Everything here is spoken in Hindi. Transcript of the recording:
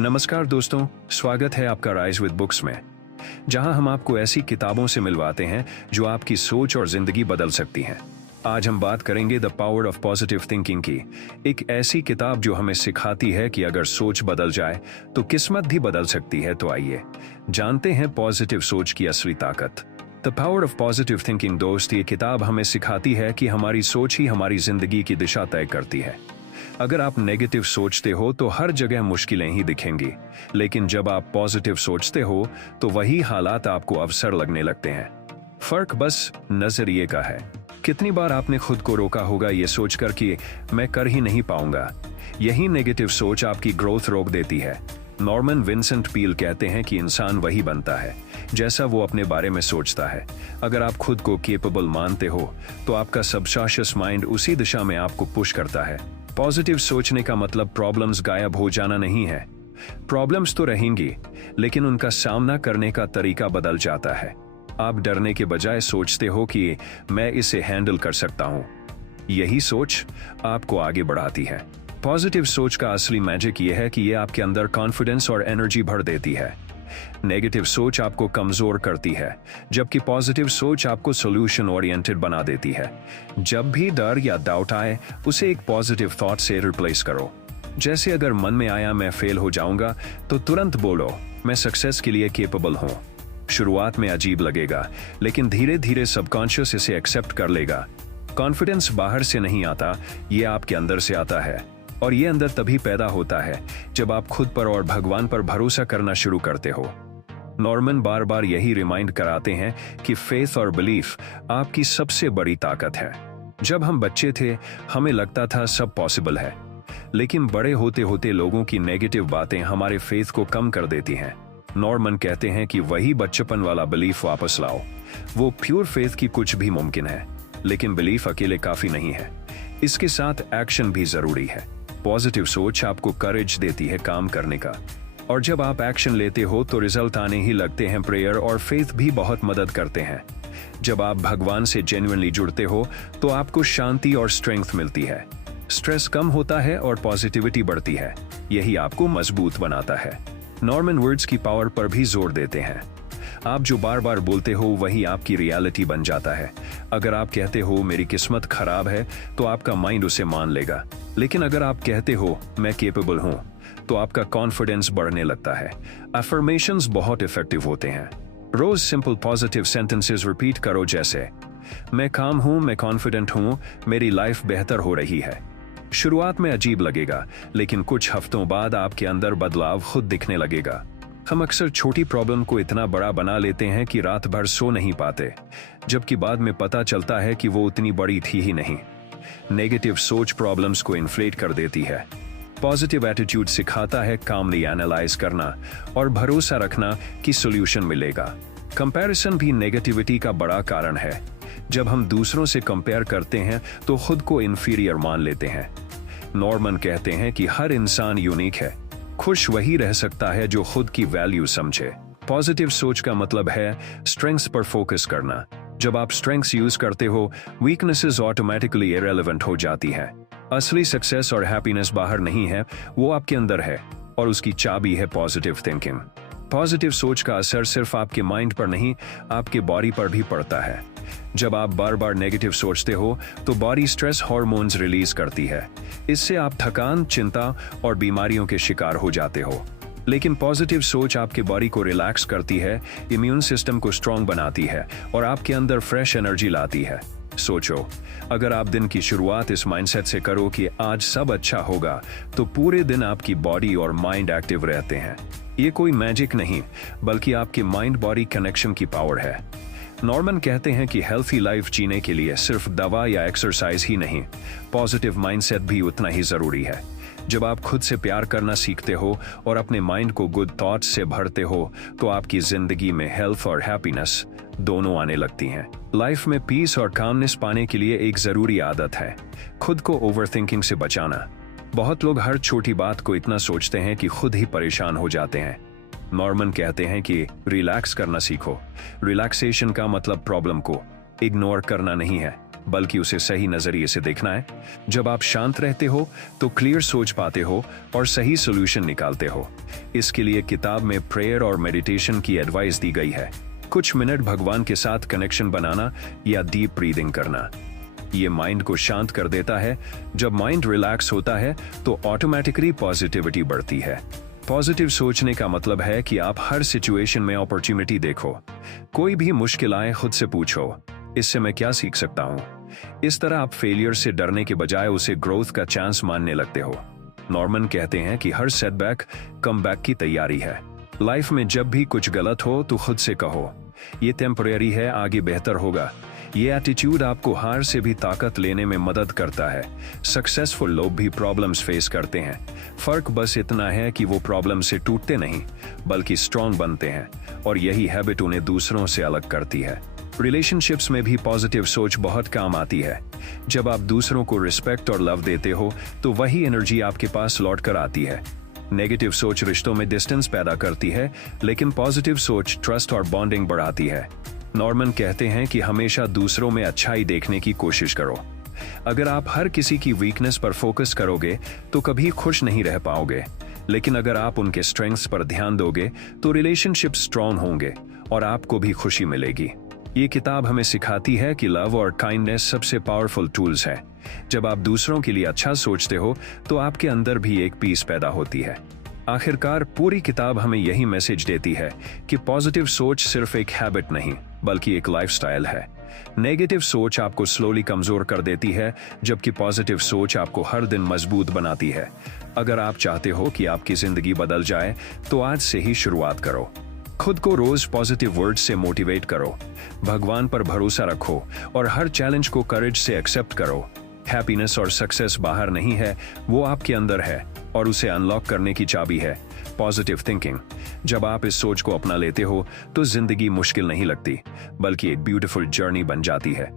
नमस्कार दोस्तों, स्वागत है आपका राइज विद बुक्स में, जहां हम आपको ऐसी किताबों से मिलवाते हैं जो आपकी सोच और जिंदगी बदल सकती हैं। आज हम बात करेंगे the power of positive thinking की, एक ऐसी किताब जो हमें सिखाती है कि अगर सोच बदल जाए तो किस्मत भी बदल सकती है। तो आइए जानते हैं पॉजिटिव सोच की असली ताकत। The power of positive thinking दोस्त, ये किताब हमें सिखाती है कि हमारी सोच ही हमारी जिंदगी की दिशा तय करती है। अगर आप नेगेटिव सोचते हो तो हर जगह मुश्किलें ही दिखेंगी, लेकिन जब आप पॉजिटिव सोचते हो तो वही हालात आपको अवसर लगने लगते हैं। फर्क बस नजरिए का है। कितनी बार आपने खुद को रोका होगा ये सोचकर कि मैं कर ही नहीं पाऊंगा। यही नेगेटिव सोच आपकी ग्रोथ रोक देती है। नॉर्मन विंसेंट पील कहते हैं कि इंसान वही बनता है जैसा वो अपने बारे में सोचता है। अगर आप खुद को केपेबल मानते हो तो आपका सबकॉन्शियस माइंड उसी दिशा में आपको पुश करता है। पॉजिटिव सोचने का मतलब प्रॉब्लम्स गायब हो जाना नहीं है। प्रॉब्लम्स तो रहेंगी, लेकिन उनका सामना करने का तरीका बदल जाता है। आप डरने के बजाय सोचते हो कि मैं इसे हैंडल कर सकता हूं। यही सोच आपको आगे बढ़ाती है। पॉजिटिव सोच का असली मैजिक यह है कि यह आपके अंदर कॉन्फिडेंस और एनर्जी भर देती है। नेगेटिव सोच आपको कमजोर करती है, जबकि पॉजिटिव सोच आपको सॉल्यूशन ओरिएंटेड बना देती है। जब भी डर या डाउट आए, उसे एक पॉजिटिव थॉट से रिप्लेस करो। जैसे अगर मन में आया मैं फेल हो जाऊंगा, तो तुरंत बोलो मैं सक्सेस के लिए केपेबल हूं। शुरुआत में अजीब लगेगा, लेकिन धीरे धीरे सबकॉन्शियस इसे एक्सेप्ट कर लेगा। कॉन्फिडेंस बाहर से नहीं आता, ये आपके अंदर से आता है। और ये अंदर तभी पैदा होता है जब आप खुद पर और भगवान पर भरोसा करना शुरू करते हो। नॉर्मन बार बार यही रिमाइंड कराते हैं कि फेथ और बिलीफ आपकी सबसे बड़ी ताकत है। जब हम बच्चे थे, हमें लगता था सब पॉसिबल है, लेकिन बड़े होते होते लोगों की नेगेटिव बातें हमारे फेथ को कम कर देती हैं। नॉर्मन कहते हैं कि वही बचपन वाला बिलीफ वापस लाओ। वो प्योर फेथ की कुछ भी मुमकिन है, लेकिन बिलीफ अकेले काफी नहीं है, इसके साथ एक्शन भी जरूरी है। पॉजिटिव सोच आपको करेज देती है काम करने का, और जब आप एक्शन लेते हो तो रिजल्ट आने ही लगते हैं। प्रेयर और फेथ भी बहुत मदद करते हैं। जब आप भगवान से जेन्युइनली जुड़ते हो तो आपको शांति और स्ट्रेंथ मिलती है। स्ट्रेस कम होता है और पॉजिटिविटी बढ़ती है। यही आपको मजबूत बनाता है। नॉर्मन वर्ड्स की पावर पर भी जोर देते हैं। आप जो बार बार बोलते हो वही आपकी रियलिटी बन जाता है। अगर आप कहते हो मेरी किस्मत खराब है, तो आपका माइंड उसे मान लेगा। लेकिन अगर आप कहते हो मैं केपेबल हूं, तो आपका कॉन्फिडेंस बढ़ने लगता है। अफर्मेशंस बहुत इफेक्टिव होते हैं। रोज सिंपल पॉजिटिव सेंटेंसेस रिपीट करो, जैसे मैं काम हूं, मैं कॉन्फिडेंट हूं, मेरी लाइफ बेहतर हो रही है। शुरुआत में अजीब लगेगा, लेकिन कुछ हफ्तों बाद आपके अंदर बदलाव खुद दिखने लगेगा। हम अक्सर छोटी प्रॉब्लम को इतना बड़ा बना लेते हैं कि रात भर सो नहीं पाते, जबकि बाद में पता चलता है कि वो उतनी बड़ी थी ही नहीं। नेगेटिव सोच प्रॉब्लम्स को इन्फ्लेट कर देती है। पॉजिटिव एटीट्यूड सिखाता है कामली एनालाइज करना और भरोसा रखना कि सॉल्यूशन मिलेगा। कंपैरिजन भी नेगेटिविटी का बड़ा कारण है। जब हम दूसरों से कंपेयर करते हैं तो खुद को इंफीरियर मान लेते हैं। नॉर्मन कहते हैं कि हर इंसान यूनिक है। खुश वही रह सकता है जो खुद की वैल्यू समझे। पॉजिटिव सोच का मतलब है स्ट्रेंथ्स पर फोकस करना। जब आप स्ट्रेंथ्स यूज करते हो, वीकनेसेस ऑटोमेटिकली इरेलेवेंट हो जाती हैं। असली सक्सेस और हैप्पीनेस बाहर नहीं है, वो आपके अंदर है, और उसकी चाबी है पॉजिटिव थिंकिंग। पॉजिटिव सोच का असर सिर्फ आपके माइंड पर नहीं, आपके बॉडी पर भी पड़ता है। जब आप बार बार नेगेटिव सोचते हो तो बॉडी स्ट्रेस हार्मोन्स रिलीज करती है। इससे आप थकान, चिंता और बीमारियों के शिकार हो जाते हो। लेकिन पॉजिटिव सोच आपके बॉडी को रिलैक्स करती है, इम्यून सिस्टम को स्ट्रांग बनाती है और आपके अंदर फ्रेश एनर्जी लाती है। सोचो, अगर आप दिन की शुरुआत इस माइंडसेट से करो कि आज सब अच्छा होगा, तो पूरे दिन आपकी बॉडी और माइंड एक्टिव रहते हैं। ये कोई मैजिक नहीं, बल्कि आपके माइंड बॉडी कनेक्शन की पावर है। नॉर्मन कहते हैं कि हेल्थी लाइफ जीने के लिए सिर्फ दवा या एक्सरसाइज ही नहीं, पॉजिटिव माइंडसेट भी उतना ही जरूरी है। जब आप खुद से प्यार करना सीखते हो और अपने माइंड को गुड थॉट्स से भरते हो, तो आपकी जिंदगी में हेल्थ और हैप्पीनेस दोनों आने लगती हैं। लाइफ में पीस और कामनेस पाने के लिए एक जरूरी आदत है खुद को ओवरथिंकिंग से बचाना। बहुत लोग हर छोटी बात को इतना सोचते हैं कि खुद ही परेशान हो जाते हैं। नॉर्मन कहते हैं कि रिलैक्स करना सीखो। रिलैक्सेशन का मतलब प्रॉब्लम को इग्नोर करना नहीं है, बल्कि उसे सही नजरिए से देखना है। जब आप शांत रहते हो तो क्लियर सोच पाते हो और सही सोल्यूशन निकालते हो। इसके लिए किताब में प्रेयर और मेडिटेशन की एडवाइस दी गई है। कुछ मिनट भगवान के साथ कनेक्शन बनाना या डीप ब्रीदिंग करना, ये माइंड को शांत कर देता है। जब माइंड रिलैक्स होता है तो ऑटोमेटिकली पॉजिटिविटी बढ़ती है। पॉजिटिव सोचने का मतलब है कि आप हर सिचुएशन में अपॉर्चुनिटी देखो। कोई भी मुश्किल आए खुद से पूछो, इससे मैं क्या सीख सकता हूँ। इस तरह आप फेलियर से डरने के बजाय उसे ग्रोथ का चांस मानने लगते हो। नॉर्मन कहते हैं कि हर सेटबैक कमबैक की तैयारी है। लाइफ में जब भी कुछ गलत हो तो खुद से कहो, ये टेम्परेरी है, आगे बेहतर होगा। ये एटीट्यूड आपको हार से भी ताकत लेने में मदद करता है। सक्सेसफुल लोग भी प्रॉब्लम्स फेस करते हैं। फर्क बस इतना है कि वो प्रॉब्लम से टूटते नहीं बल्कि स्ट्रांग बनते हैं, और यही हैबिट उन्हें दूसरों से अलग करती है। रिलेशनशिप्स में भी पॉजिटिव सोच बहुत काम आती है। जब आप दूसरों को रिस्पेक्ट और लव देते हो तो वही एनर्जी आपके पास लौट कर आती है। नेगेटिव सोच रिश्तों में डिस्टेंस पैदा करती है, लेकिन पॉजिटिव सोच ट्रस्ट और बॉन्डिंग बढ़ाती है। नॉर्मन कहते हैं कि हमेशा दूसरों में अच्छाई देखने की कोशिश करो। अगर आप हर किसी की वीकनेस पर फोकस करोगे तो कभी खुश नहीं रह पाओगे, लेकिन अगर आप उनके स्ट्रेंथ्स पर ध्यान दोगे तो रिलेशनशिप स्ट्रांग होंगे और आपको भी खुशी मिलेगी। ये किताब हमें सिखाती है कि लव और काइंडनेस सबसे पावरफुल टूल्स हैं। जब आप दूसरों के लिए अच्छा सोचते हो तो आपके अंदर भी एक पीस पैदा होती है। आखिरकार पूरी किताब हमें यही मैसेज देती है कि पॉजिटिव सोच सिर्फ एक हैबिट नहीं बल्कि एक लाइफस्टाइल है। नेगेटिव सोच आपको स्लोली कमजोर कर देती है, जबकि पॉजिटिव सोच आपको हर दिन मजबूत बनाती है। अगर आप चाहते हो कि आपकी जिंदगी बदल जाए तो आज से ही शुरुआत करो। खुद को रोज पॉजिटिव वर्ड्स से मोटिवेट करो, भगवान पर भरोसा रखो और हर चैलेंज को करेज से एक्सेप्ट करो। हैप्पीनेस और सक्सेस बाहर नहीं है, वो आपके अंदर है और उसे अनलॉक करने की चाबी है पॉजिटिव थिंकिंग। जब आप इस सोच को अपना लेते हो तो जिंदगी मुश्किल नहीं लगती बल्कि एक ब्यूटीफुल जर्नी बन जाती है।